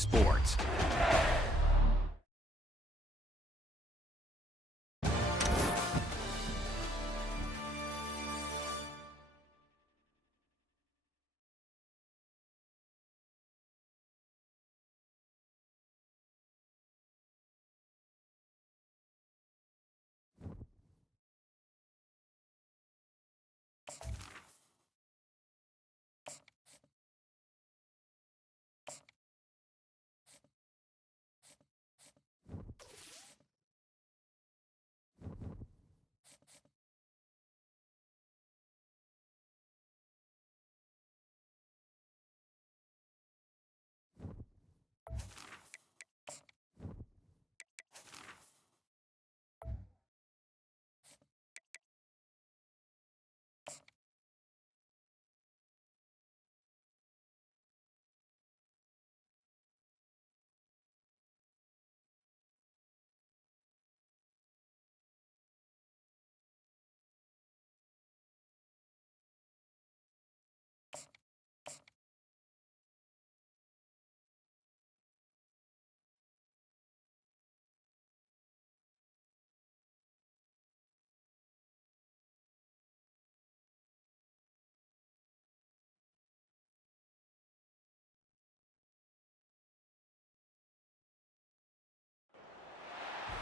Sports.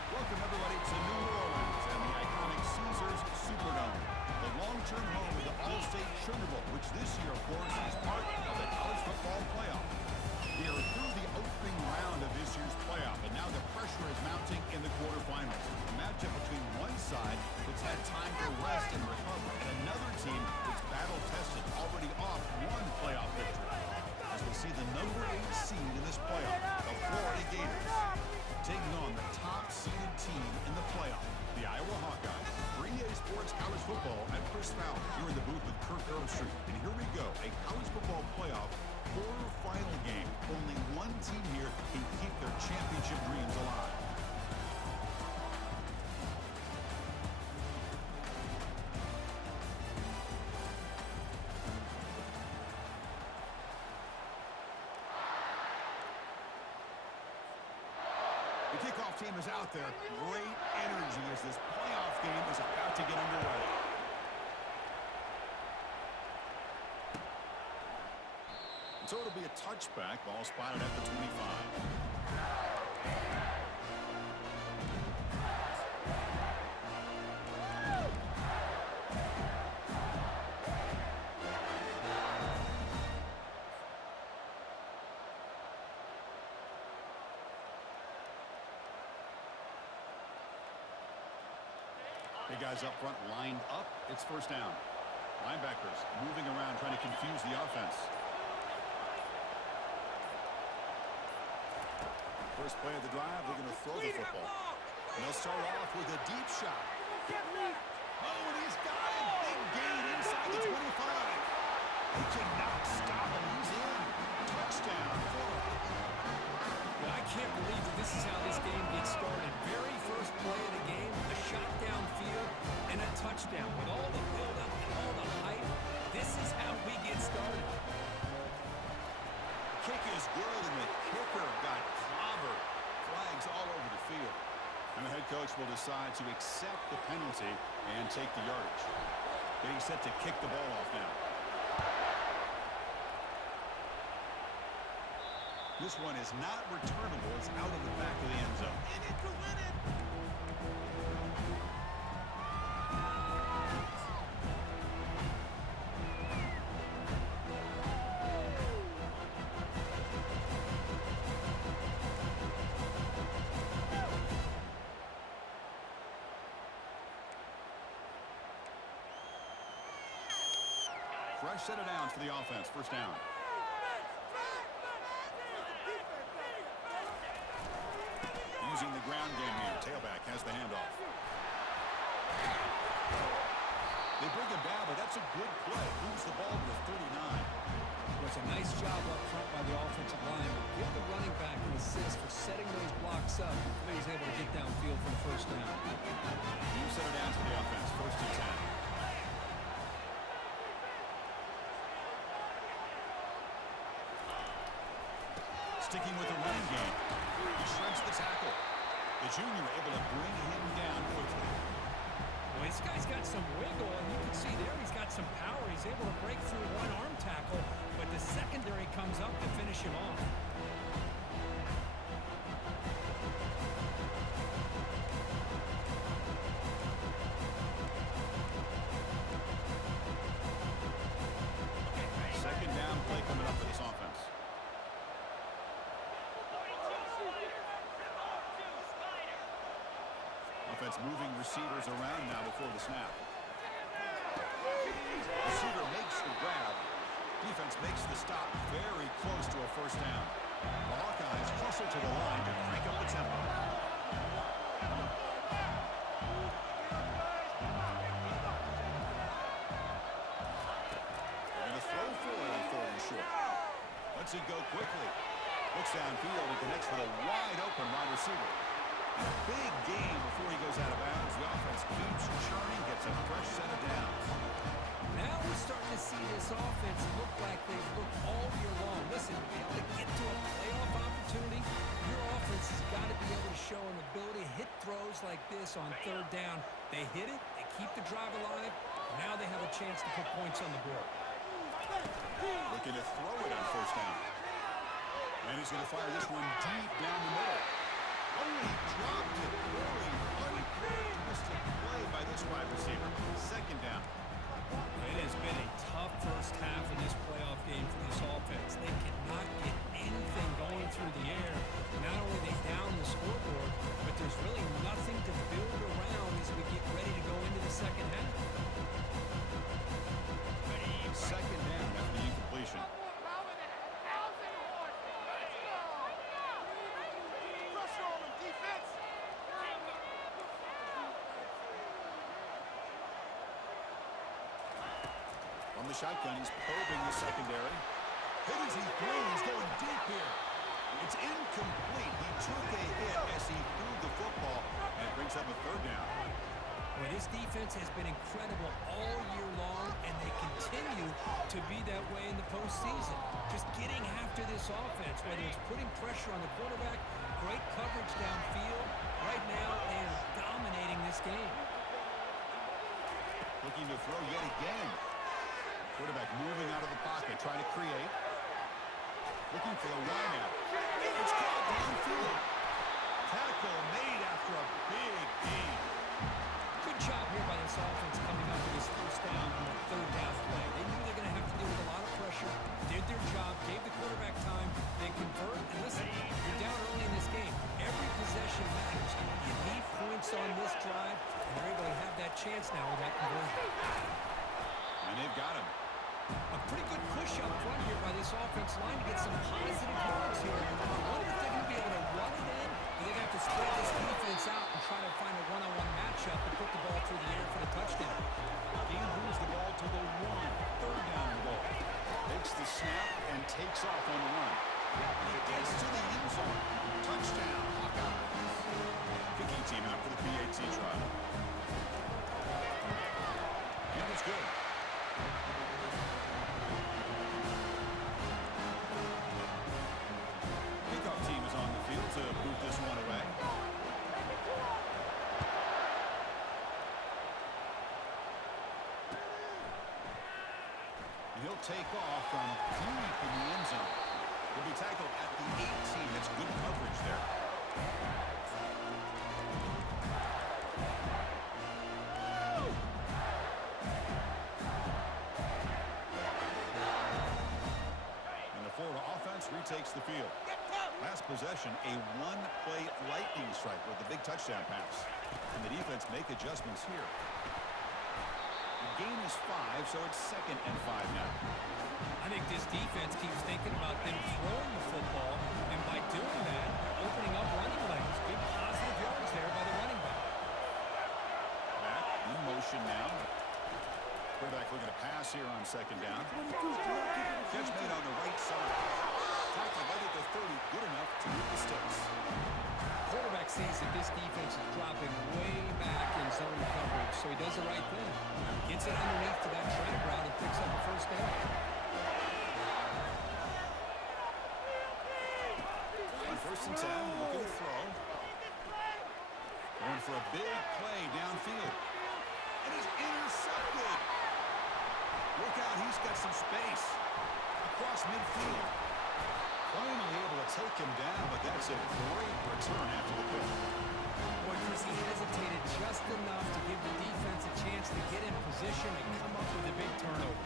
Welcome, everybody, to New Orleans and the iconic Caesars Superdome, the long-term home of the All-State Sugar Bowl, which this year, of course, is part of the college football playoff. We are through the opening round of this year's playoff, and now the pressure is mounting in the quarterfinals. A matchup between one side that's had time to rest and recover, and another team that's battle-tested, already off one playoff victory. As we see the number 8 seed in this playoff, the Florida Gators, taking on the top-seeded team in the playoff, the Iowa Hawkeyes. For EA Sports College Football, I'm Chris Fowler, here in the booth with Kirk Herbstreit. And here we go, a college football playoff quarterfinal game. Only one team here can keep their championship dreams alive. The kickoff team is out there. Great energy as this playoff game is about to get underway. So it'll be a touchback. Ball spotted at the 25. Big guys up front lined up. It's first down. Linebackers moving around trying to confuse the offense. First play of the drive, they're going to throw the football. And they'll start off with a deep shot. Oh, and he's got it. Big gain inside the 25. He cannot stop him. He's in. Touchdown, Florida. Well, I can't believe that this is how this game gets started. Very first play of the game, a shot downfield, and a touchdown. With all the buildup and all the hype, this is how we get started. Kick is good, and the kicker got clobbered. Flags all over the field. And the head coach will decide to accept the penalty and take the yardage. Getting set to kick the ball off now. This one is not returnable. It's out of the back of the end zone. In it to win it. Fresh set of downs for the offense. First down. Using the ground game here. Tailback has the handoff. They bring him down, but that's a good play. Moves the ball to the 39. It was a nice job up front by the offensive line. But give the running back an assist for setting those blocks up before he was able to get downfield for the first down. New set of downs for the offense. First and 10. Sticking with the running game. He shreds the tackle. The junior able to bring him down quickly. Well, this guy's got some wiggle, and you can see there he's got some power. He's able to break through one arm tackle, but the secondary comes up to finish him off. Second down play coming up for this offense. Offense moving receivers around now before the snap. Receiver makes the grab. Defense makes the stop very close to a first down. The Hawkeyes hustle to the line to crank up the tempo. They're going to throw for it on 4th and short. Lets it go quickly. Looks downfield and connects with a wide open wide receiver. Big gain before he goes out of bounds. The offense keeps churning, gets a fresh set of downs. Now we're starting to see this offense look like they've looked all year long. Listen, to be able to get to a playoff opportunity, your offense has got to be able to show an ability to hit throws like this on 3rd down. They hit it, they keep the drive alive. Now they have a chance to put points on the board. Looking to throw it on 1st down. And he's going to fire this one deep down the middle. Oh, he dropped it. Very uncharacteristic play by this wide receiver. 2nd down. It has been a tough first half of this playoff game for this offense. They cannot get anything going through the air. Not only are they down the scoreboard, but there's really nothing to build around as we get ready to go into the second half. 2nd down after the incompletion. On the shotgun, he's probing the secondary. Hit as he throws, going deep here. It's incomplete. He took a hit as he threw the football, and it brings up a 3rd down. Well, this defense has been incredible all year long, and they continue to be that way in the postseason. Just getting after this offense, whether it's putting pressure on the quarterback, great coverage downfield. Right now, they are dominating this game. Looking to throw yet again. Quarterback moving out of the pocket, trying to create. Looking for the wideout. It's caught downfield. Tackle made after a big gain. Good job here by this offense coming up with this 1st down on the 3rd down play. They knew they're going to have to deal with a lot of pressure, did their job, gave the quarterback time, they convert, and listen, you're down early in this game. Every possession matters. You need points on this drive, and they're able to have that chance now with that conversion. And they've got him. A pretty good push up front here by this offense line to get some positive yards here. I wonder if they're going to be able to run it in, or they're going to have to spread this defense out and try to find a one-on-one matchup and put the ball through the air for the touchdown. Gain moves the ball to the 1. 3rd down and goal. Takes the snap and takes off on the run. It gets to the end zone. Touchdown, Hawkeyes. Kicking team out for the PAT trial. And it's good. Kickoff team is on the field to boot this one away. And he'll take off from deep in the end zone. He'll be tackled at the 18. That's good coverage there. And the Florida offense retakes the field. Last possession, a one-play lightning strike with the big touchdown pass. And the defense make adjustments here. The gain is 5, so it's 2nd and 5 now. I think this defense keeps thinking about them throwing the football, and by doing that, they're opening up running lanes. Good positive yards there by the running back. Back in motion now. Quarterback looking to pass here on 2nd down. Catch made on the right side. Tackled right at the 30, good enough to move the sticks. Quarterback sees that this defense is dropping way back in zone coverage, so he does the right thing. Gets it underneath to that drag route and picks up a 1st down. and 10, looking to throw. Going for a big play downfield. And he's intercepted. Look out, he's got some space. Across midfield. Finally able to take him down, but that's a great return after the pick. Boy, Chris, he hesitated just enough to give the defense a chance to get in position and come up with a big turnover.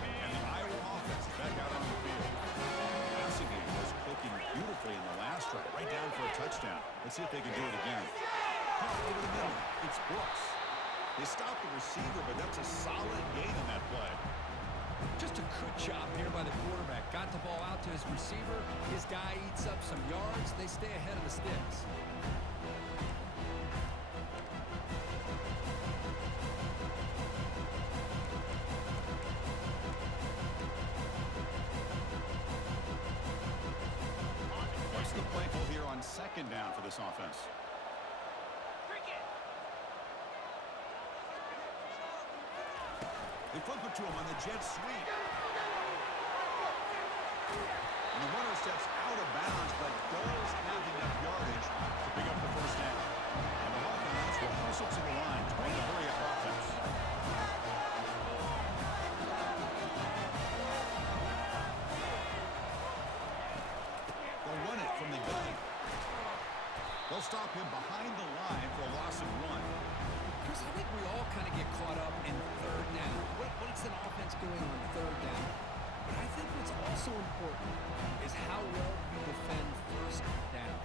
And the Iowa offense is back out on the field. Passing game was clicking beautifully in the last drive, right down for a touchdown. Let's see if they can do it again. Over the middle, it's Brooks. They stopped the receiver, but that's a solid gain on that play. Just a good job here by the quarterback. Got the ball out to his receiver. His guy eats up some yards. They stay ahead of the sticks. What's the play call here on second down for this offense? They flip it to him on the jet sweep. And the runner steps out of bounds, but does have enough yardage to pick up the first down. And the Hawkeyes will hustle to the line to bring the hurry-up offense. They'll run it from the gun. They'll stop him behind the line for a loss of 1. Chris, I think we all kind of get caught up in third down. What's an offense doing on third down? But I think what's also important is how well you defend first down.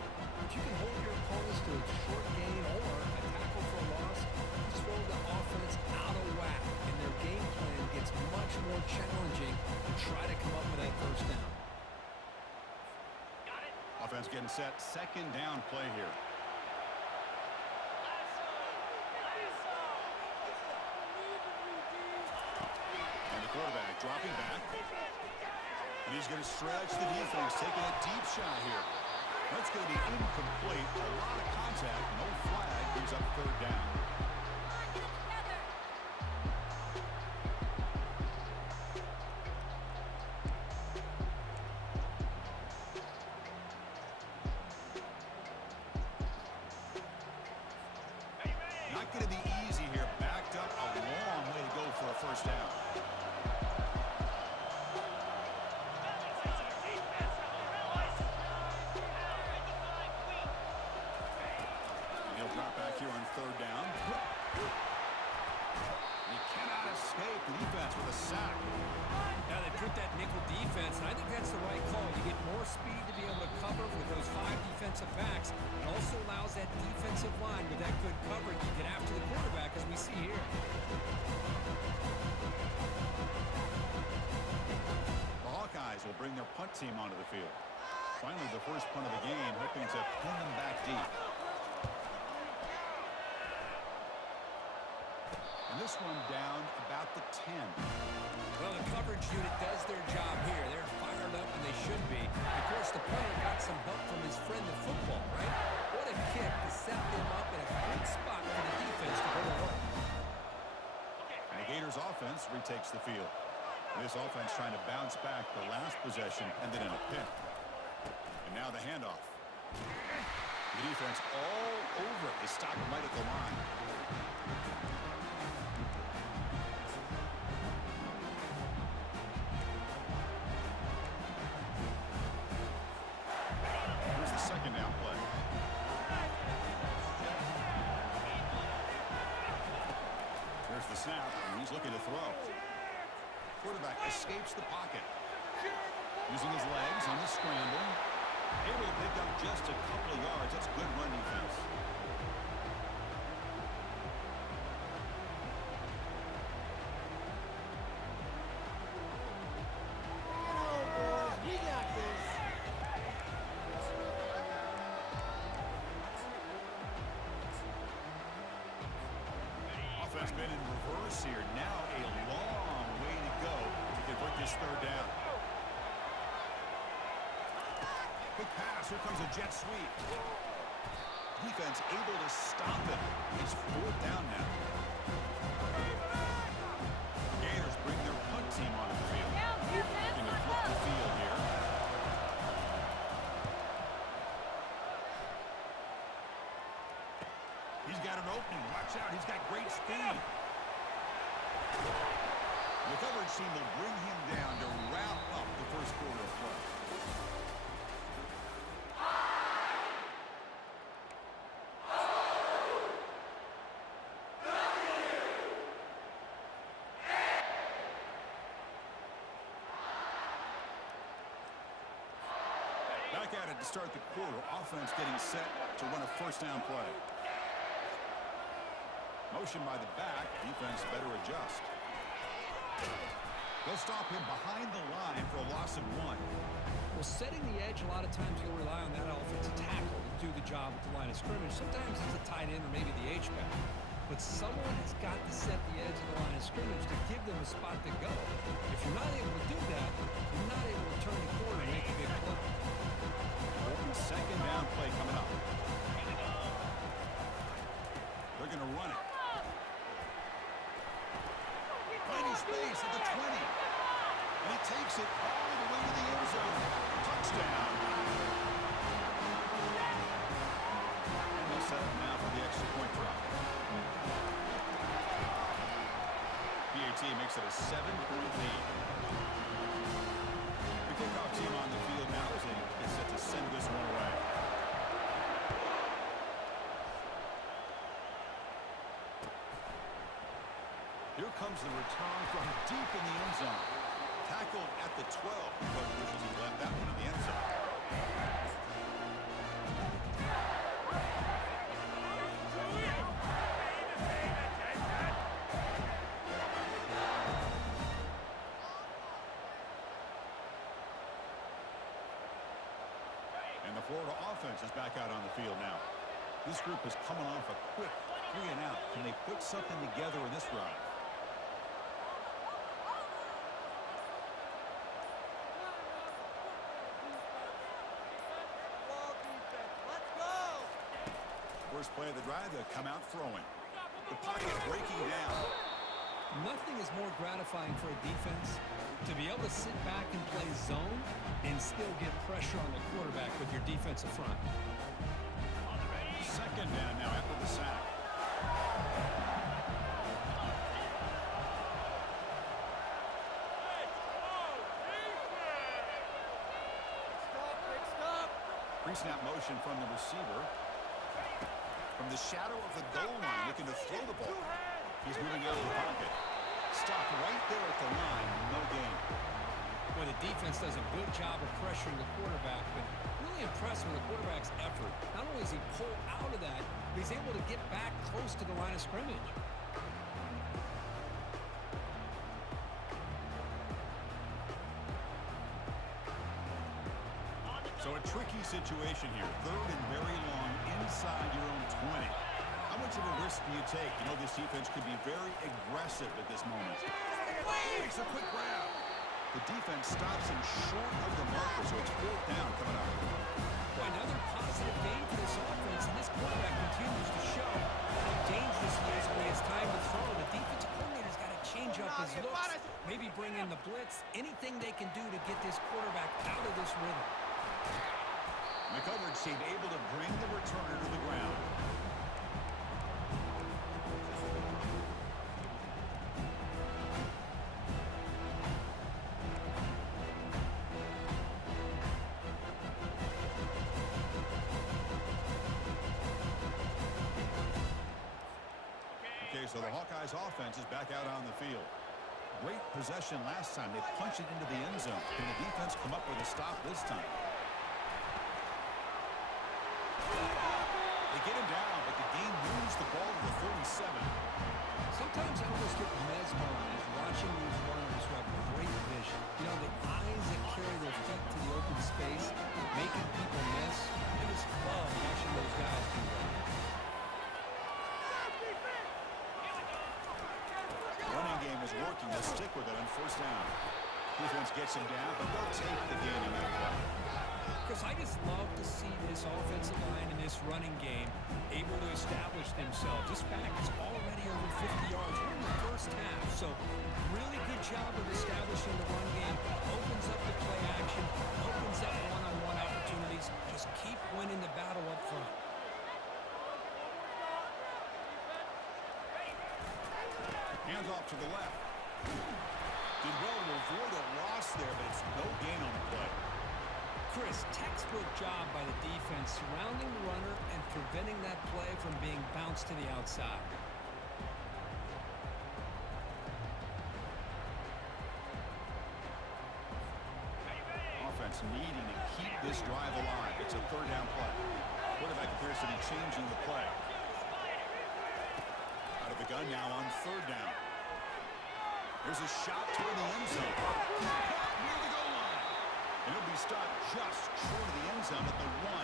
If you can hold your opponents to a short gain or a tackle for a loss, you throw the offense out of whack, and their game plan gets much more challenging to try to come up with that first down. Offense getting set. Second down play here. Quarterback dropping back. And he's going to stretch the defense, taking a deep shot here. That's going to be incomplete. A lot of contact. No flag. Brings up third down. Not going to be easy here. Backed up a long way to go for a first down. Here on third down. He cannot escape the defense with a sack. Now they put that nickel defense, and I think that's the right call. You get more speed to be able to cover with those 5 defensive backs. It also allows that defensive line with that good coverage to get after the quarterback, as we see here. The Hawkeyes will bring their punt team onto the field. Finally, the first punt of the game, hoping to pin them back deep. And this one down about the 10. Well, the coverage unit does their job here. They're fired up, and they should be. Of course, the punter got some help from his friend, the football, right? What a kick to set them up in a good spot for the defense to go to work. And the Gators offense retakes the field. And this offense trying to bounce back. The last possession ended in a pick. And now the handoff. The defense all over it. They stop him right at the line. Second down play. There's the snap, and he's looking to throw. Quarterback escapes the pocket. Using his legs on the scramble. Able to pick up just a couple of yards. That's good run defense. Offense been in reverse here. Now a long way to go to convert this third down. Quick pass. Here comes a jet sweep. Defense able to stop it. It's fourth down now. Gators bring their punt team onto the field. Looking to flip the field here. He's got an opening. Watch out. He's got great speed. The coverage team will bring him down to wrap up the first quarter of play. Back at it to start the quarter. Offense getting set to run a first down play. Motion by the back. Defense better adjust. They'll stop him behind the line for a loss of 1. Well, setting the edge, a lot of times you'll rely on that offensive tackle to do the job at the line of scrimmage. Sometimes it's a tight end or maybe the H-back. But someone has got to set the edge of the line of scrimmage to give them a spot to go. If you're not able to do that, you're not able to turn the corner and make a big play. Second down play coming up. They're going to run it. Finding space at the 20. And he takes it all the way to the end zone. Touchdown. And they'll set up now for the extra point drop. PAT makes it a 7-point lead. The kickoff team on the field now is set to send this one away. Here comes the return from deep in the end zone. Tackled at the 12. Coach wishes he left that one in the end zone. And the Florida offense is back out on the field now. This group is coming off a quick 3-and-out. Can they put something together in this drive? First play of the drive, they'll come out throwing. The pocket breaking down. Nothing is more gratifying for a defense to be able to sit back and play zone and still get pressure on the quarterback with your defensive front. Second down now after the sack. Pre-snap motion from the receiver. From the shadow of the goal line, looking to throw the ball. He's moving out of the pocket. Stopped right there at the line. No gain. Well, the defense does a good job of pressuring the quarterback, but really impressed with the quarterback's effort. Not only is he pulled out of that, but he's able to get back close to the line of scrimmage. So a tricky situation here. Third and very long inside your own 20. How much of a risk do you take? You know, this defense could be very aggressive at this moment. Makes a quick grab. The defense stops him short of the marker, so it's fourth down coming up. Well, another positive gain for this offense, and this quarterback continues to show how dangerous he is when he has time to throw. The defensive coordinator's got to change up his looks, maybe bring in the blitz, anything they can do to get this quarterback out of this rhythm. The coverage team able to bring the returner to the ground. Okay, so the Hawkeyes offense is back out on the field. Great possession last time. They punched it into the end zone. Can the defense come up with a stop this time? They get him down, but the game moves the ball to the 37. Sometimes I almost get mesmerized watching these runners who have great vision. You know, the eyes that carry their feet to the open space, making people miss. I just love watching those guys do that. Running game is working. They'll stick with it on first down. Defense gets him down, but they'll take the gain in that play. Because I just love to see this offensive line and this running game able to establish themselves. This back is already over 50 yards. We're in the first half, so really good job of establishing the run game. Opens up the play action, opens up one-on-one opportunities. Just keep winning the battle up front. Hands off to the left. Did well to avoid a loss there, but it's no gain on the play. Chris, textbook job by the defense surrounding the runner and preventing that play from being bounced to the outside. Offense needing to keep this drive alive. It's a third down play. Quarterback appears to be changing the play. Out of the gun now on third down. There's a shot toward the end zone. Caught near the goal line. And he'll be stopped just short of the end zone at the 1.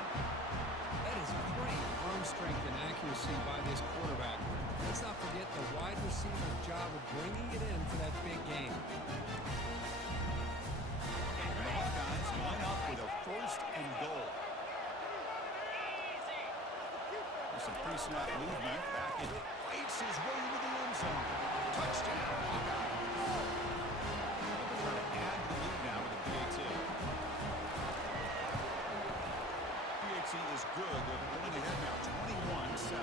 That is great arm strength and accuracy by this quarterback. Let's not forget the wide receiver's job of bringing it in for that big game. And the Hawkeyes line up with a first and goal. There's some pre-snap movement. Back and fights his way into the end zone. Touchdown, Hawkeyes. They're trying to add to the lead now with a PAT. PAT is good. They're pulling ahead now, 21-7.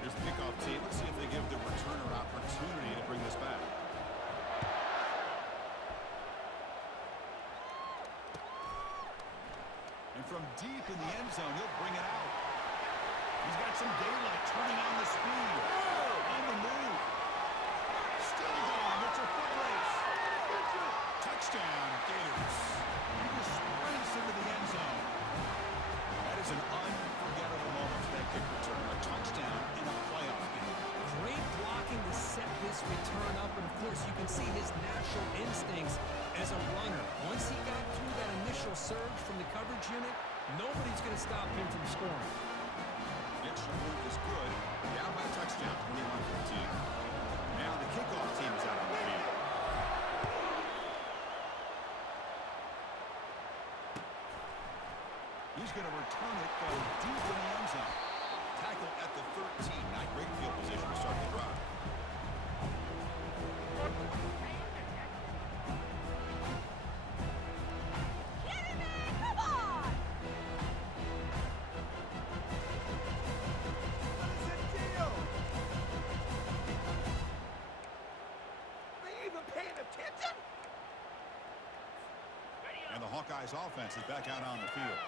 Here's the kickoff team. Let's see if they give the returner opportunity to bring this back. And from deep in the end zone, he'll bring it out. He's got some daylight, turning on the speed. On the move. Still going. It's a foot race. Touchdown, Gators. He just sprints into the end zone. That is an unforgettable moment for that kick return. A touchdown in a playoff game. Great blocking to set this return up, and of course you can see his natural instincts as a runner. Once he got through that initial surge from the coverage unit, nobody's going to stop him from scoring. The extra move is good. Down by a touchdown, 21-14. Now the kickoff team is out on the field. He's going to return it from deep in the end zone. Tackle at the 13. Not great field position to start the drive. And the Hawkeyes offense is back out on the field.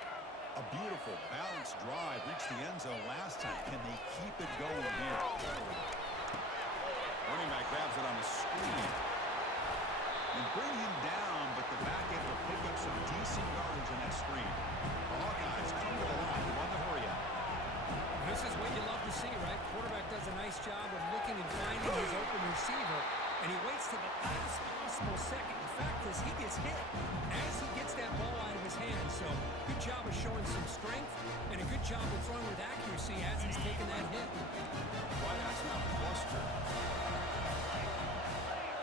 A beautiful, balanced drive reached the end zone last time. Can they keep it going here? Running back grabs it on the screen. And bring him down, but the back end will pick up some decent yardage in that screen. The Hawkeyes come to the line. They want to hurry up. This is what you love to see, right? Quarterback does a nice job of looking and finding his open receiver, and he waits to the last possible second. The fact is, he gets hit as he gets that ball out of his hand. So, good job of showing some strength, and a good job of throwing with accuracy as he's taking that hit. Wideouts now clustered.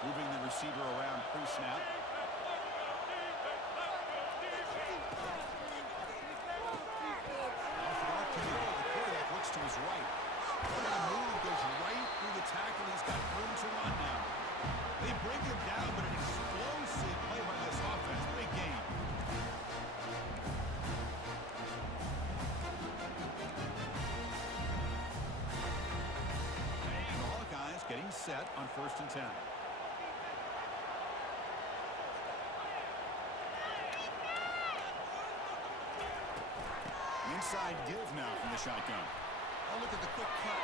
Moving the receiver around pre-snap. To his right. The move goes right through the tackle. He's got room to run now. They bring him down, but an explosive play by this offense. Big game. And the Hawkeyes getting set on 1st and 10. Inside give now from the shotgun. Oh, look at the quick cut.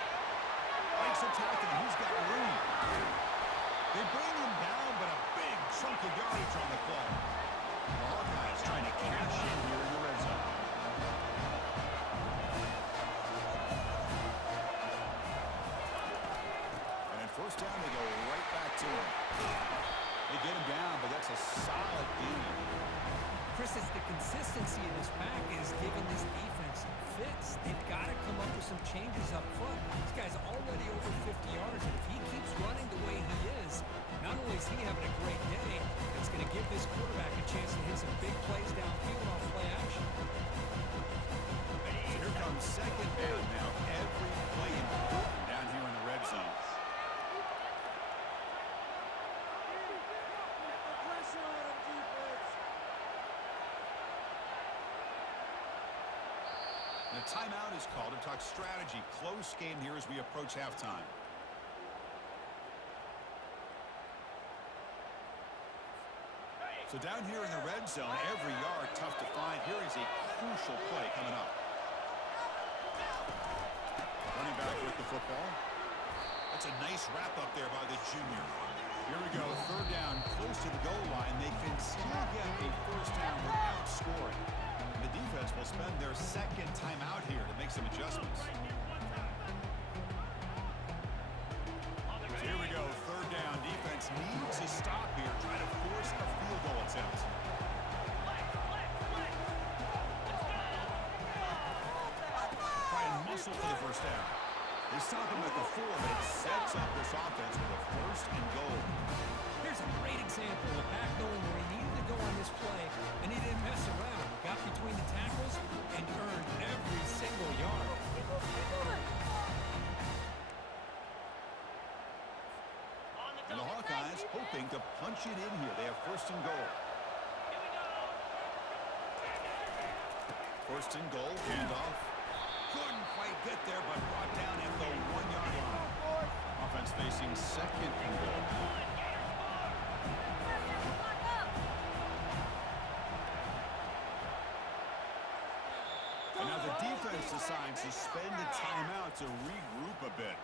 Breaks a tackle, and he's got room. They bring him down, but a big chunk of yardage on the play. The Hawkeyes trying to cash in here in the red zone. And at 1st down, they go right back to him. They get him down, but that's a solid game. Chris, it's the consistency of this pack is giving this defense fits. They've got to come up with some changes up front. This guy's already over 50 yards, and if he keeps running the way he is, not only is he having a great day, it's going to give this quarterback a chance to hit some timeout is called to talk strategy. Close game here as we approach halftime. So down here in the red zone, every yard tough to find. Here is a crucial play coming up. Running back with the football. That's a nice wrap up there by the junior. Here we go, third down, close to the goal line. They can still get a first down without scoring. The defense will spend their second time out here to make some adjustments. So here we go, third down. Defense needs a stop here, trying to force a field goal attempt. Try and muscle for the first down. They stop him at the 4, but it sets up this offense with a first and goal. Here's a great example of back knowing where he needed to go on this play, and he didn't mess around. Got between the tackles and earned every single yard. And the Hawkeyes hoping to punch it in here. They have first and goal. First and goal, handoff. Couldn't quite get there, but brought down at the 1-yard line. Offense facing second and goal. And now the defense decides to spend the timeout to regroup a bit.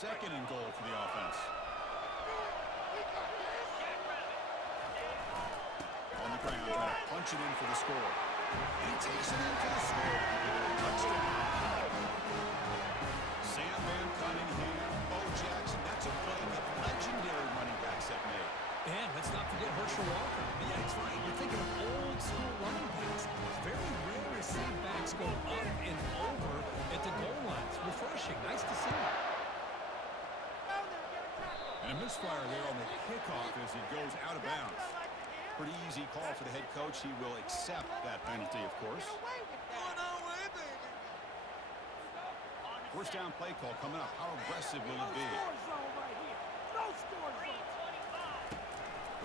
Second and goal for the offense. On the ground, trying to punch it in for the score. And he takes it in for the score. Touchdown. Sam Van Cunningham, Bo Jackson. That's a play that legendary running backs have made. And let's not forget Herschel Walker. Yeah, that's right. You're thinking of old school running backs. It's very rare to see backs go up and over at the goal lines. Refreshing. Nice to see. And a misfire there on the kickoff as it goes out of bounds. Pretty easy call for the head coach. He will accept that penalty, of course. First down play call coming up. How aggressive will it be?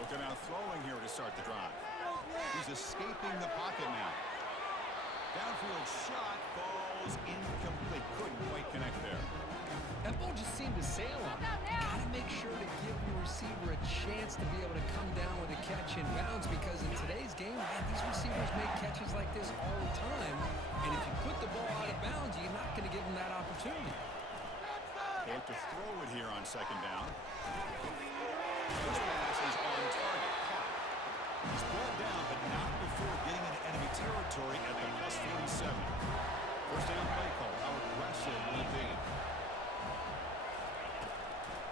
Looking out throwing here to start the drive. He's escaping the pocket now. Downfield shot falls incomplete. Couldn't quite connect there. That ball just seemed to sail on him. You got to make sure to give your receiver a chance to be able to come down with a catch in bounds, because in today's game, man, these receivers make catches like this all the time. And if you put the ball out of bounds, you're not going to give them that opportunity. They have to throw it here on second down. This pass is on target. Caught. He's brought down, but not before getting into enemy territory at the plus 47. First down play call. How aggressive will it be?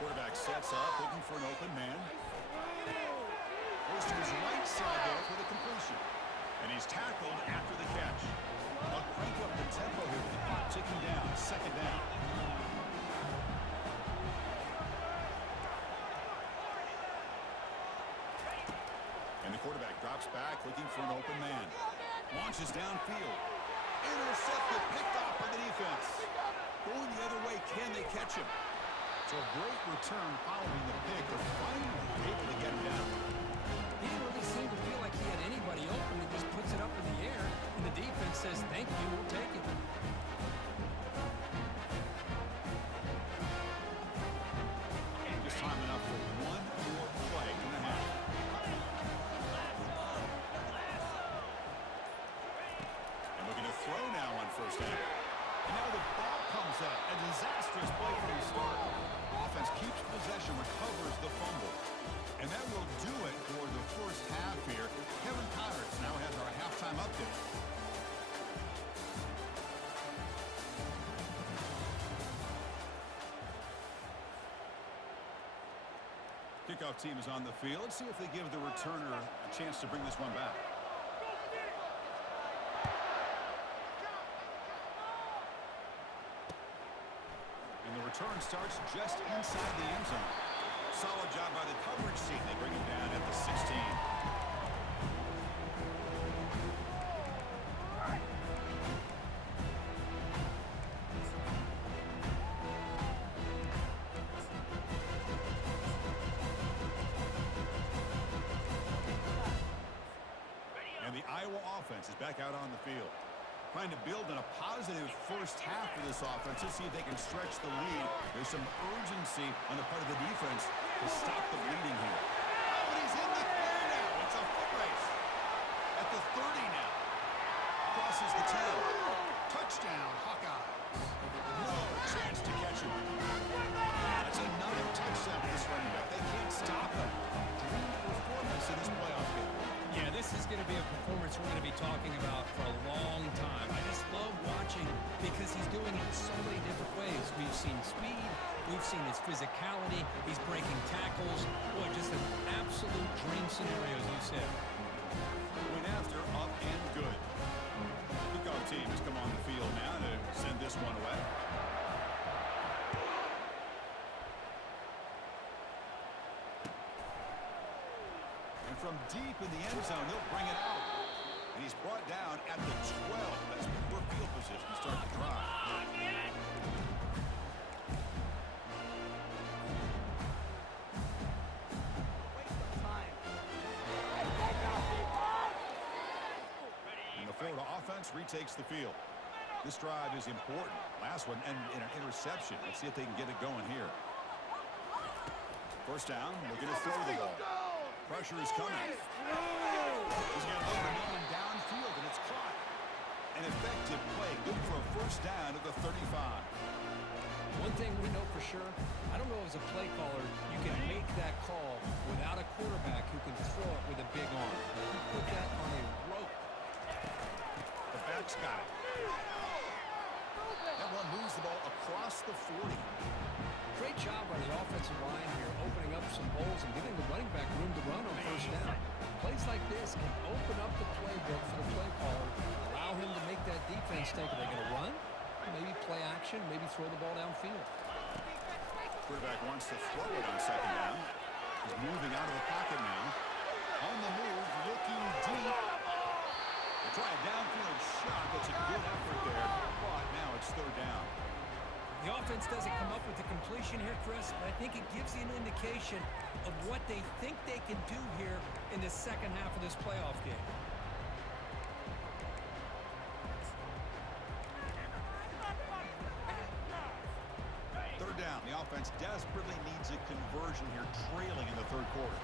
Quarterback sets up, looking for an open man. Goes to his right side there for the completion. And he's tackled after the catch. They'll crank up the tempo here with the clock ticking down. Second down. And the quarterback drops back, looking for an open man. Launches downfield. Intercepted, picked off by the defense. Going the other way, can they catch him? So a great return following the pick. They're finally able to get him down. He didn't really seem to feel like he had anybody open. He just puts it up in the air, and the defense says, thank you, we'll take it. Just time enough for one more play in the half. And looking to throw now on first down. And now the ball comes up. A disastrous play from the start. Offense keeps possession, recovers the fumble. And that will do it for the first half here. Kevin Connerts now has our halftime update. Kickoff team is on the field. Let's see if they give the returner a chance to bring this one back. And the return starts just inside the end zone. Solid job by the coverage team. They bring him down at the 16. offense is back out on the field. Trying to build in a positive first half for this offense. Let's see if they can stretch the lead. There's some urgency on the part of the defense to stop the bleeding here. Oh, and he's in the clear now. It's a foot race. At the 30 now. Crosses the 10. Touchdown, Hawkeyes. No chance to catch him. That's another touchdown for this running back. They can't stop him. Dream performance in this playoff game. Yeah, this is going to be a performance we're going to be talking about for a long time. I just love watching because he's doing it in so many different ways. We've seen speed. We've seen his physicality. He's breaking tackles. Boy, just an absolute dream scenario, as you said. Went after, up and good. Kickoff team has come on the field now to send this one away. And from deep in the end zone, they'll bring it out. And he's brought down at the 12. That's poor field position to start the drive. And the Florida offense retakes the field. This drive is important. Last one ended in an interception. Let's see if they can get it going here. First down, looking to throw the ball. Pressure is coming. He's going to load the man downfield, and it's caught. An effective play. Good for a first down at the 35. One thing we know for sure, I don't know as a play caller, you can make that call without a quarterback who can throw it with a big arm. He put that on a rope. The back's got it. That one moves the ball across the 40. Great job by the offensive line here, opening up some holes and giving the running back room to run on first down. Plays like this can open up the playbook for the play caller, allow him to make that defense think, are they going to run? Maybe play action, maybe throw the ball downfield. Quarterback wants to throw it on second down. He's moving out of the pocket now. On the move, looking deep. They try a downfield shot. That's a good effort there. But now it's third down. The offense doesn't come up with the completion here, Chris, but I think it gives you an indication of what they think they can do here in the second half of this playoff game. Third down. The offense desperately needs a conversion here, trailing in the third quarter.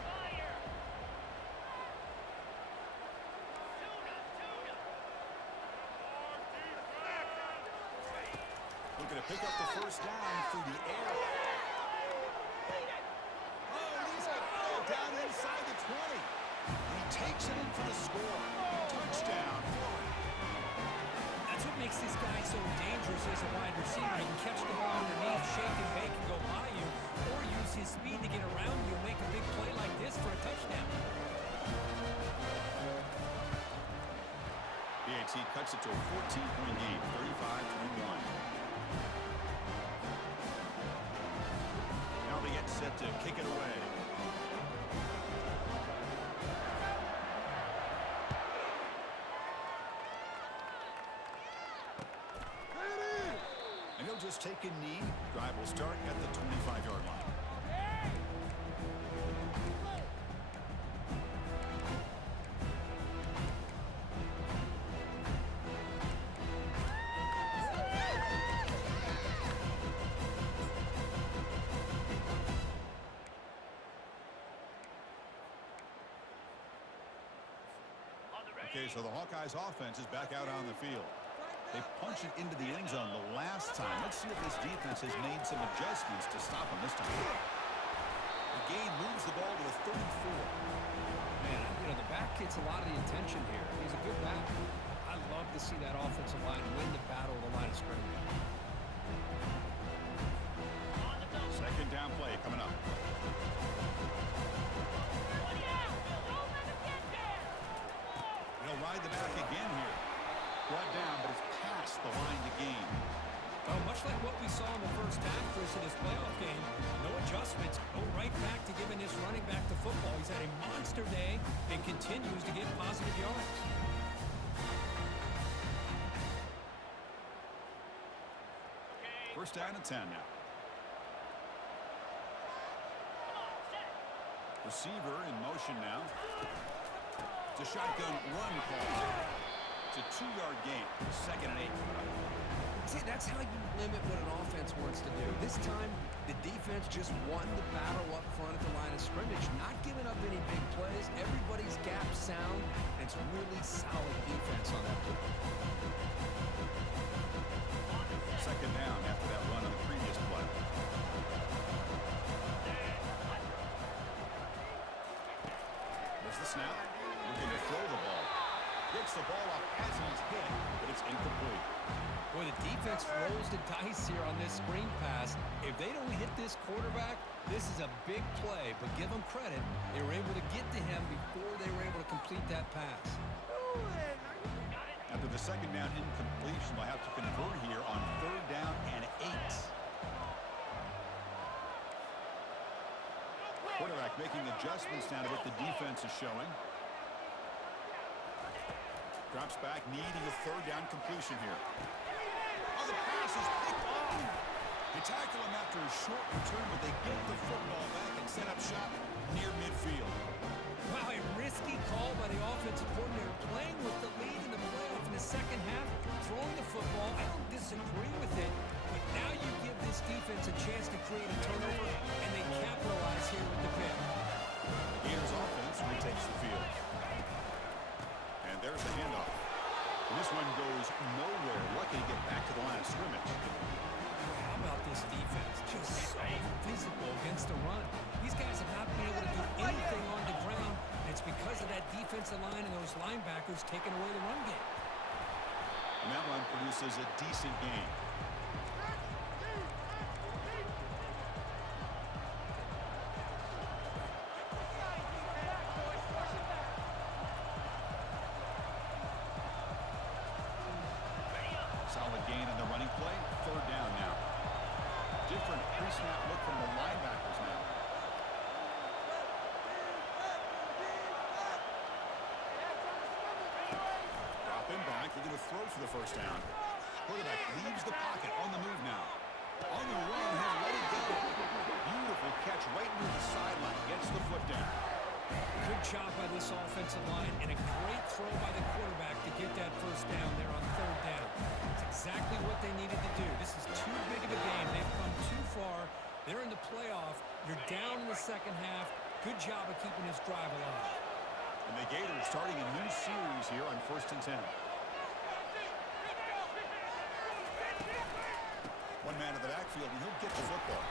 Looking to pick up the first down through the air. Oh, he's down inside the 20. And he takes it in for the score. Touchdown, Florida. That's what makes this guy so dangerous as a wide receiver. He can catch the ball underneath, shake and bake and go by you, or use his speed to get around you and make a big play like this for a touchdown. BAT cuts it to a 14-point game, 35-21. Now they get set to kick it away. And he'll just take a knee. Drive will start at the 25-yard line. Okay, so the Hawkeyes offense is back out on the field. They punched it into the end zone the last time. Let's see if this defense has made some adjustments to stop them this time. The game moves the ball to the 34. Man, the back gets a lot of the attention here. He's a good back. I love to see that offensive line win the battle of the line of scrimmage. Second down play coming up. He'll ride the back again here. Brought down, but it's past the line to gain. Well, much like what we saw in the first half, Chris, of this playoff game, no adjustments, go right back to giving this running back the football. He's had a monster day and continues to get positive yards. First down and 10 now. Receiver in motion now. It's a shotgun run call. a 2-yard gain. 2nd and 8 coming up. See, that's how you limit what an offense wants to do. This time, the defense just won the battle up front at the line of scrimmage, not giving up any big plays. Everybody's gap sound, and it's really solid defense on that play. 2nd down after that run on the previous play. There's the snap. Looking to throw the ball. Gets the ball off as he's hit, but it's incomplete. Boy, the defense rolls the dice here on this screen pass. If they don't hit this quarterback, this is a big play. But give them credit. They were able to get to him before they were able to complete that pass. After the 2nd down incompletion, they'll have to convert here on 3rd down and 8. Quarterback making adjustments now to what the defense is showing. Drops back, needing a 3rd down completion here. Oh, the pass is picked off. They tackle him after a short return, but they get the football back and set up shop near midfield. Wow, a risky call by the offensive coordinator, playing with the lead in the playoff in the 2nd half, throwing the football. I don't disagree with it, but now you give this defense a chance to create a turnover, and they capitalize here with the pick. The Gators offense retakes the field. And there's the handoff. And this one goes nowhere. Lucky to get back to the line of scrimmage. How about this defense? Just so physical against the run. These guys have not been able to do anything on the ground. And it's because of that defensive line and those linebackers taking away the run game. And that run produces a decent gain. Solid gain on the running play. 3rd down now. Different pre-snap look from the linebackers now. Dropping back. They're going to throw for the 1st down. Quarterback leaves the pocket on the move now. On the run, he'll let it go. Beautiful catch right near the sideline. Gets the foot down. Good job by this offensive line, and a great throw by the quarterback to get that 1st down there on 3rd down. It's exactly what they needed to do. This is too big of a game. They've come too far. They're in the playoff. You're down in the 2nd half. Good job of keeping this drive alive. And the Gators starting a new series here on 1st and 10. One man in the backfield, and he'll get the football.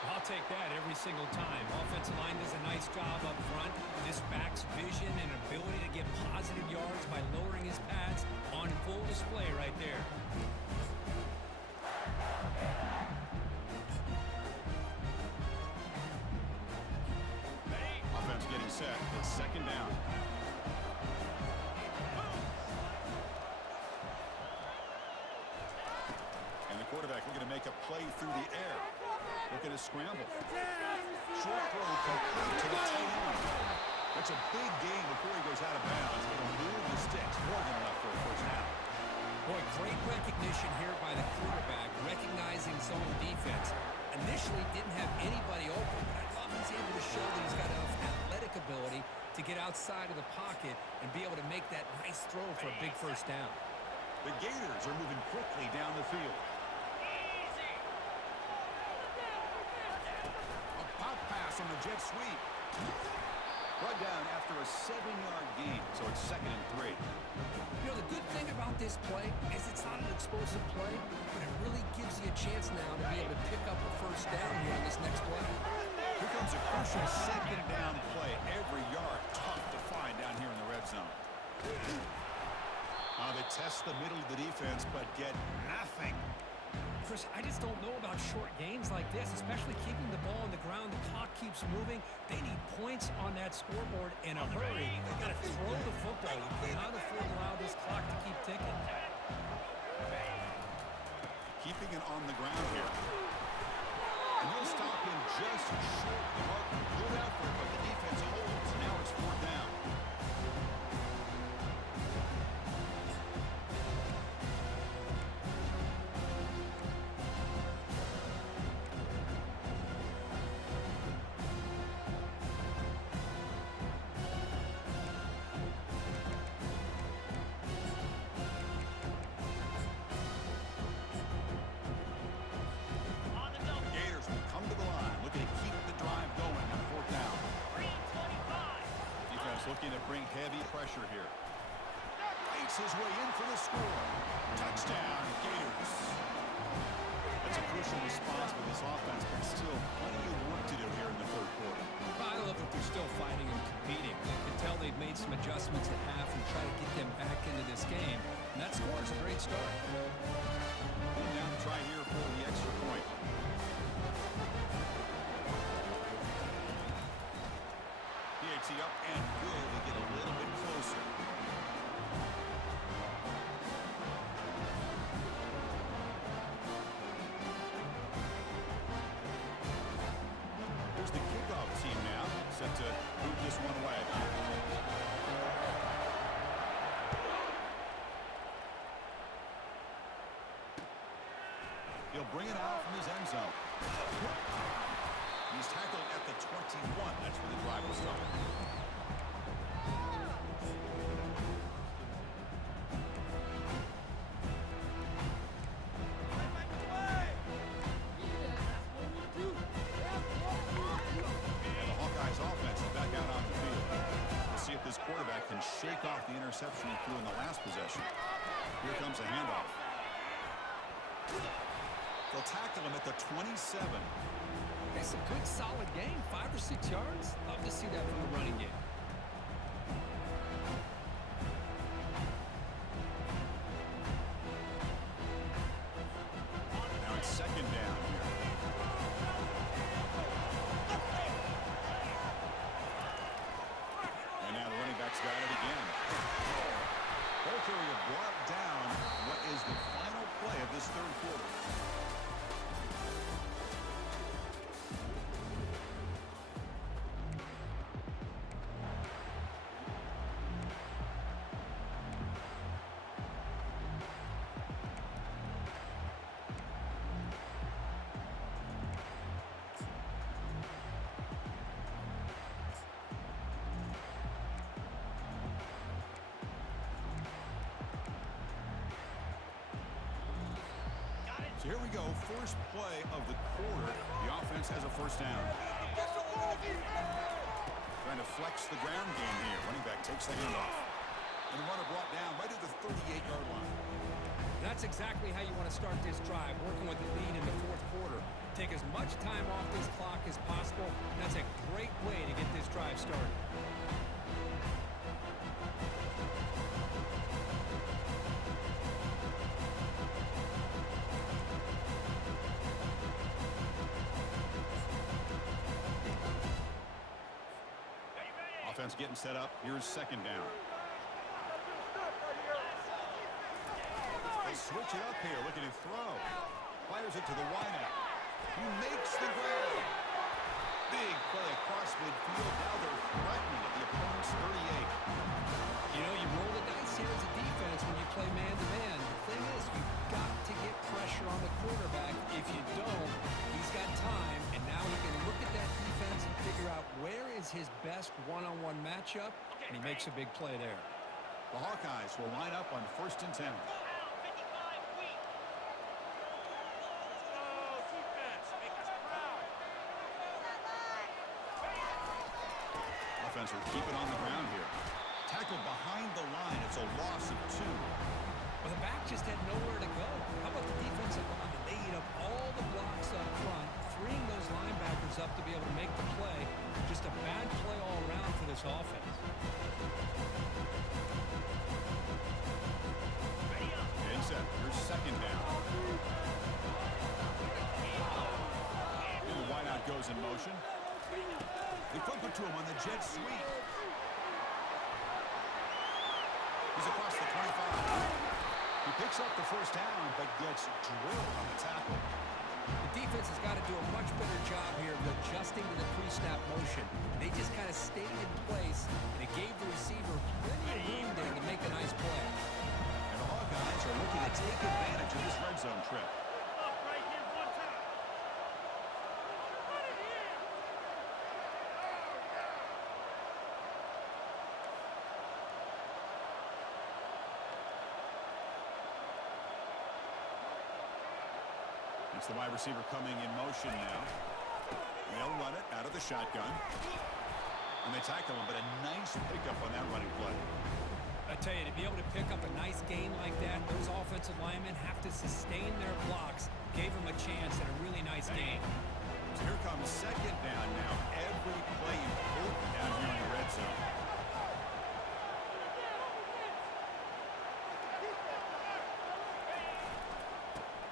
I'll take that every single time. Offensive line does a nice job up front. This back's vision and ability to get positive yards by lowering his pads on full display right there. Offense getting set. It's 2nd down. And the quarterback looking to make a play through the air. Looking to scramble. Short throw complete to the tight end. That's a big gain before he goes out of bounds. It'll move the sticks. More than enough for a 1st down. Boy, great recognition here by the quarterback, recognizing zone defense. Initially didn't have anybody open, but I thought he's able to show that he's got enough athletic ability to get outside of the pocket and be able to make that nice throw for a big 1st down. The Gators are moving quickly down the field. A pop pass on the jet sweep. Brought down after a 7-yard gain, so it's 2nd and 3. You know, the good thing about this play is it's not an explosive play, but it really gives you a chance now to be able to pick up a 1st down here on this next play. Here comes a crucial 2nd down play. Every yard tough to find down here in the red zone. They test the middle of the defense, but get nothing. Chris, I just don't know about short gains like this, especially keeping the ball on the ground. The clock keeps moving. They need points on that scoreboard in a hurry. They got to throw the football. You cannot afford to allow this clock to keep ticking. Keeping it on the ground here. And they'll stop him just short of the mark. Good effort, but the defense holds. Now it's 4th down. looking to bring heavy pressure here. Fights his way in for the score. Touchdown, Gators. That's a crucial response for this offense, but still plenty of work to do here in the third quarter. I love that they're still fighting and competing. You can tell they've made some adjustments at half and try to get them back into this game. And that score is a great start. And now try here for the extra point. PAT up and good to get a little bit closer. Here's the kickoff team now, set to move this one away. He'll bring it out from his end zone. He's tackled at the 21. That's where the drive will start. Quarterback can shake off the interception he threw in the last possession. Here comes a handoff. They'll tackle him at the 27. It's a good, solid game. 5 or 6 yards. Love to see that from the running game. Now it's second down here. Got it again. Bolter brought down what is the final play of this third quarter. So here we go, first play of the quarter. The offense has a first down. Trying to flex the ground game here. Running back takes the handoff. And the runner brought down right at the 38-yard line. That's exactly how you want to start this drive, working with the lead in the fourth quarter. Take as much time off this clock as possible. That's a great way to get this drive started. Offense getting set up. Here's second down. They switch it up here, looking to throw. Fires it to the wideout. He makes the grab. Big play across midfield. Now they're threatening at the opponent's 38. You know, you roll the dice here as a defense when you play man-to-man. The thing is, you've got to get pressure on the quarterback. If you don't, he's got time, and now he can look at that defense and figure out where is his best one-on-one matchup, and he makes a big play there. The Hawkeyes will line up on 1st and 10. Offense will keep it on the ground here. Tackled behind the line. It's a loss of 2. Well, the back just had nowhere to go. How about the defensive line? They eat up all the blocks up front, freeing those linebackers up to be able to make the play. Just a bad play all around for this offense. Getting set. Here's second down. And the wideout goes in motion. They flip it to him on the jet sweep. He's across the 25. He picks up the first down, but gets drilled on the tackle. The defense has got to do a much better job here of adjusting to the pre-snap motion. They just kind of stayed in place, and it gave the receiver plenty of room there to make a nice play. And the Hawkeyes are looking to take advantage of this red zone trip. It's the wide receiver coming in motion now. They'll run it out of the shotgun. And they to tackle him, but a nice pickup on that running play. I tell you, to be able to pick up a nice gain like that, those offensive linemen have to sustain their blocks. Gave him a chance and a really nice gain. So here comes second down now. Every play important down here in the red zone.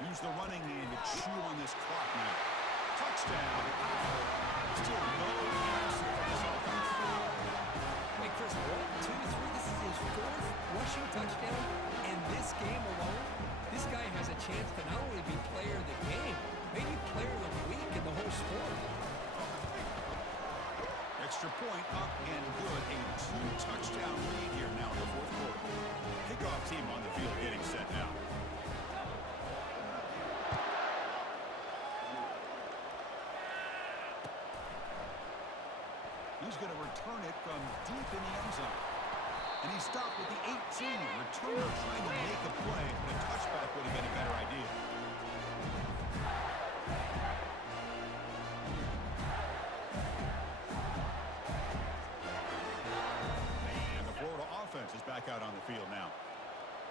Use the running game to chew on this clock now. Touchdown. Still no answer for this offense. Hey, Chris, 1, 2, 3. This is his fourth rushing touchdown. And this game alone, this guy has a chance to not only be player of the game, maybe player of the week in the whole sport. Extra point up and good. A 2-touchdown lead here now in the fourth quarter. Kickoff team on the field getting set now. He's going to return it from deep in the end zone. And he stopped with the 18. Returner trying to make a play, but a touchback would have been a better idea. And the Florida offense is back out on the field now.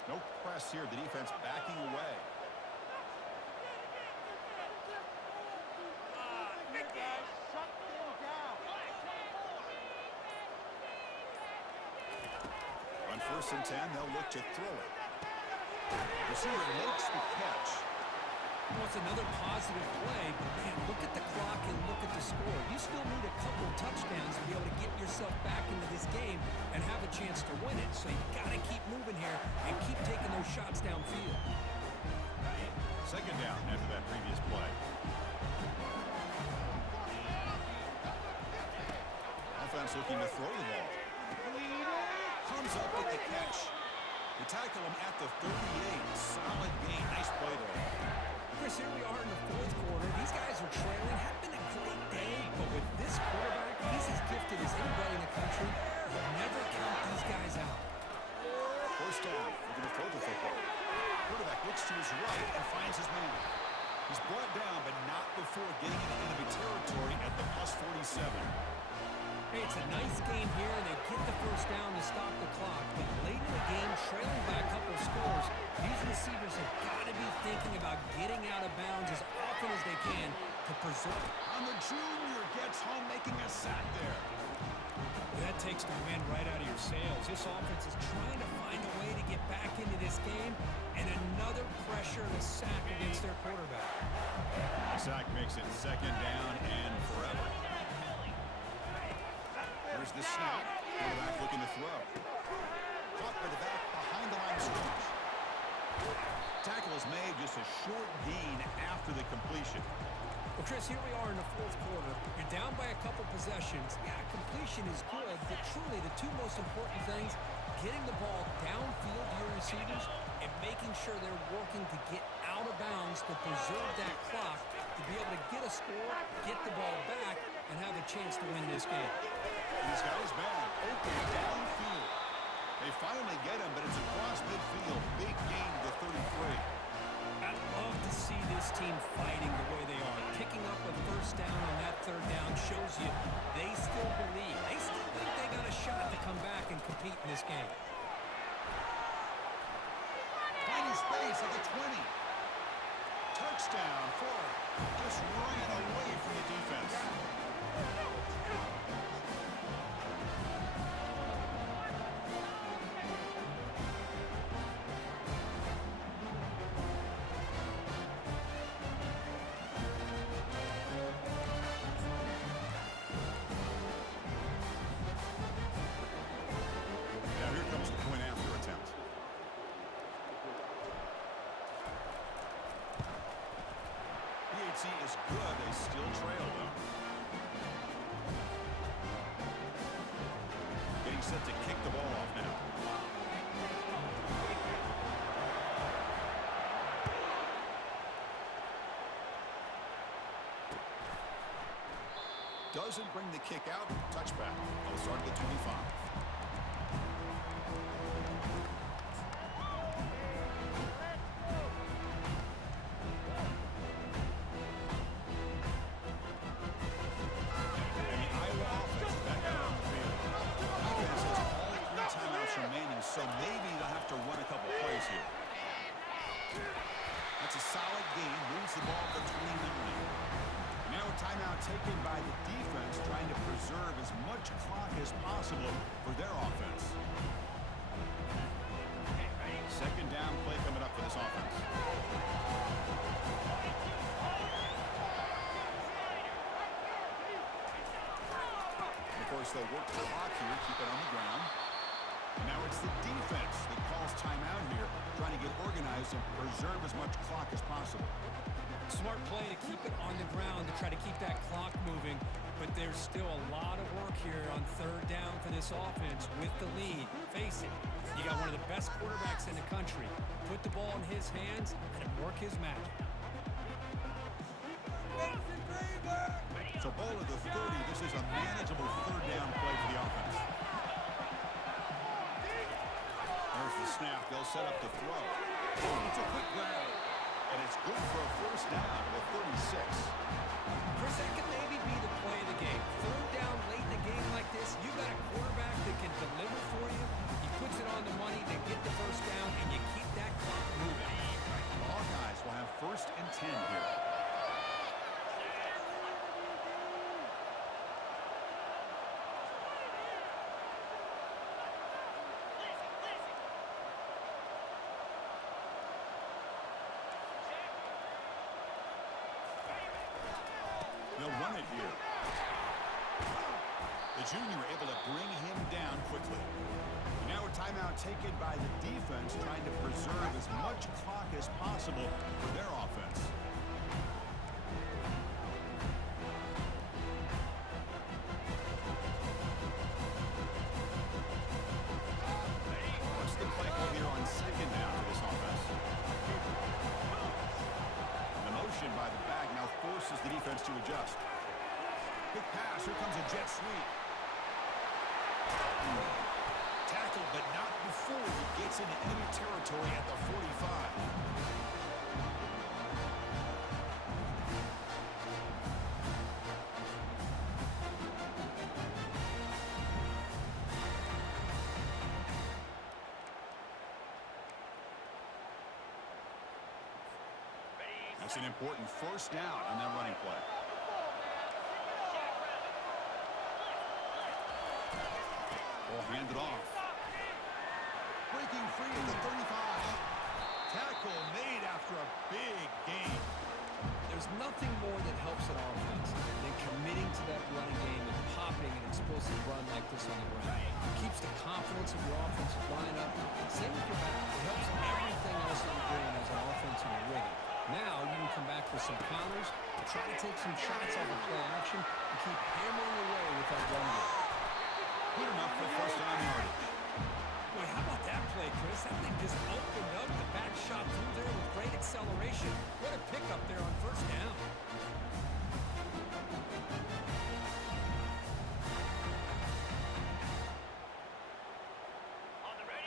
No press here. The defense backing away. On 1st and 10, they'll look to throw it. Receiver makes the catch. Well, it's another positive play, but man, look at the clock and look at the score. You still need a couple touchdowns to be able to get yourself back into this game and have a chance to win it. So you got to keep moving here and keep taking those shots downfield. Second down after that previous play. Offense looking to throw the ball. Comes up with the catch. They tackle him at the 38. Solid gain. Nice play there. Chris, here we are in the fourth quarter. These guys are trailing. Have been a great day, but with this quarterback, he's as gifted as anybody in the country. You'll never count these guys out. First down. Looking to throw the football. Quarterback looks to his right and finds his man. He's brought down, but not before getting into enemy territory at the +47. Hey, it's a nice game here, and they get the first down to stop the clock. But late in the game, trailing by a couple scores, these receivers have got to be thinking about getting out of bounds as often as they can to preserve. On the junior gets home, making a sack there. Well, that takes the wind right out of your sails. This offense is trying to find a way to get back into this game, and another pressure and a sack against their quarterback. The sack makes it second down and forever. Here's the snap. Quarterback looking to throw. Caught by the back behind the line of scrimmage. Tackle is made, just a short gain after the completion. Well, Chris, here we are in the fourth quarter. You're down by a couple possessions. Yeah, completion is good, but truly the two most important things, getting the ball downfield to your receivers and making sure they're working to get out of bounds to preserve that clock to be able to get a score, get the ball back, and have a chance to win this game. He's got his man open downfield. They finally get him, but it's across midfield. Big gain to the 33. I'd love to see this team fighting the way they are. Picking up a first down on that third down shows you they still believe. They still think they got a shot to come back and compete in this game. Finding space at the 20. Touchdown, Florida. Just ran away from the defense. Now here comes the point after attempt. PHC is good. They still trail, though. Getting set to kick the ball off now. Doesn't bring the kick out. Touchback. They'll start at the 25. And the Iowa offense is back out on the field. as possible for their offense. Second down play coming up for this offense. And of course, they'll work the clock here, keep it on the ground. Now it's the defense that calls timeout here, trying to get organized and preserve as much clock as possible. Smart play to keep it on the ground to try to keep that clock moving, but there's still a lot of work here on third down for this offense with the lead. Face it, you got one of the best quarterbacks in the country. Put the ball in his hands and work his magic. So ball at the 30. This is a manageable third down play for the offense. There's the snap. They'll set up the throw. It's a quick grab. And it's good for a first down at the 36. Chris, that could maybe be the play of the game. Third down late in a game like this, you got a quarterback that can deliver for you. He puts it on the money, they get the first down, and you keep that clock moving. The Hawkeyes will have 1st and 10 here. They'll run it here. The junior able to bring him down quickly. Now a timeout taken by the defense, trying to preserve as much clock as possible for their offense. What's the play call here on second down for this offense? The motion by the back now forces the defense to adjust. Quick pass. Here comes a jet sweep. Tackled, but not before he gets into enemy territory at the 45. That's an important first down on that running play. Ball handed off. Breaking free at the 35. Tackle made after a big gain. There's nothing more that helps an offense than committing to that running game and popping an explosive run like this on the ground. It keeps the confidence of your offensive line up. Same with your back. It helps everything else that you're doing as an offense in your rigging. Now you can come back with some counters, try to take some shots off of play action, and keep hammering away with that run game. Good enough for first down yardage. Boy, how about that play, Chris? That thing just opened up. The back shot through there with great acceleration. What a pickup there on first down.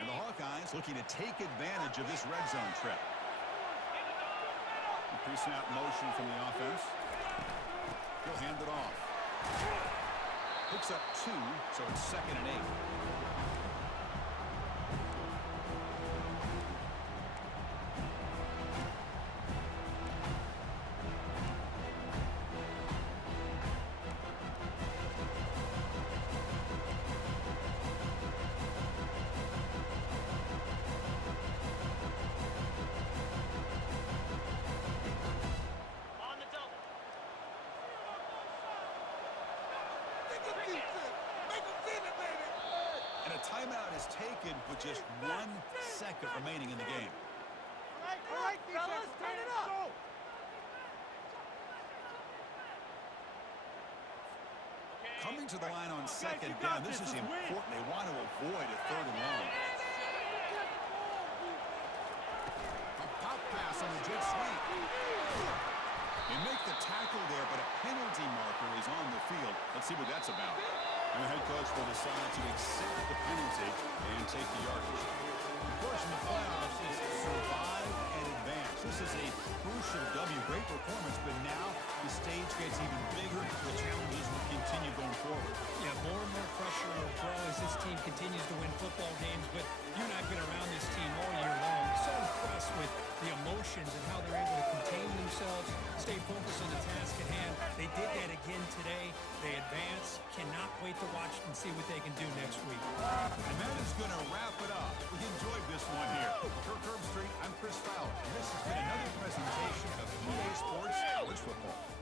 And the Hawkeyes looking to take advantage of this red zone trip. Pre-snap motion from the offense. He'll hand it off. Picks up 2, so it's 2nd and 8. And a timeout is taken with just 1 second remaining in the game. All right, fellas, turn it up. Coming to the line on second down, this is important. They want to avoid a 3rd and long. A pop pass on the jet sweep. They make the tackle there, but a penalty marker is on the field. Let's see what that's about. And the head coach will decide to accept the penalty and take the yardage. Of course, in the playoffs, is survive and advance. This is a crucial W. Great performance, but now the stage gets even bigger. The challenges will continue going forward. Yeah, more and more pressure will grow as this team continues to win football games, but you and I have been around this team all year long. So impressed with the emotions and how they're able to contain themselves, stay focused on the task at hand. They did that again today. They advance. Cannot wait to watch and see what they can do next week. And that is going to wrap it up. We enjoyed this one here. For Kirk Herbstreit, I'm Chris Fowler, and this has been another presentation of EA Sports College Football.